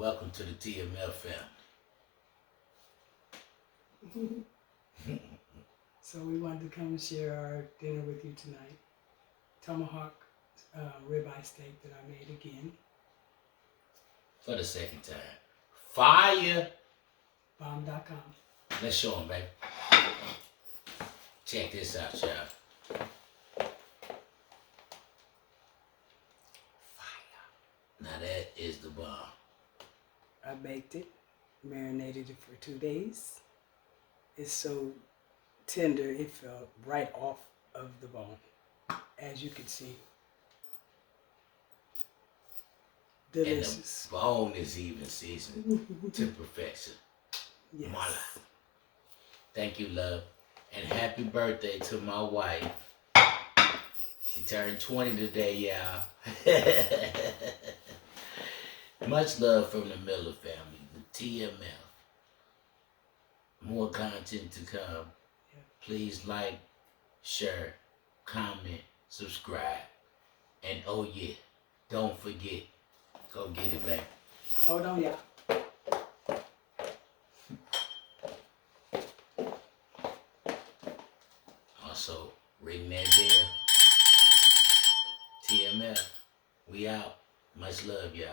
welcome to the TML family. So we wanted to come and share our dinner with you tonight. Tomahawk ribeye steak that I made again. For the second time. Fire! Bomb.com. Let's show them, baby. Check this out, y'all. Fire. Now that is the bomb. I baked it, marinated it for 2 days. It's so tender, it fell right off of the bone, as you can see. Delicious. And the bone is even seasoned to perfection. Yes. Voila. Thank you, love. And happy birthday to my wife. She turned 20 today, y'all. Much love from the Miller family, the TML. More content to come. Please like, share, comment, subscribe. And oh yeah, don't forget, go get it back. Hold on, y'all. Also, ring that bell. TMF, we out. Much love, y'all.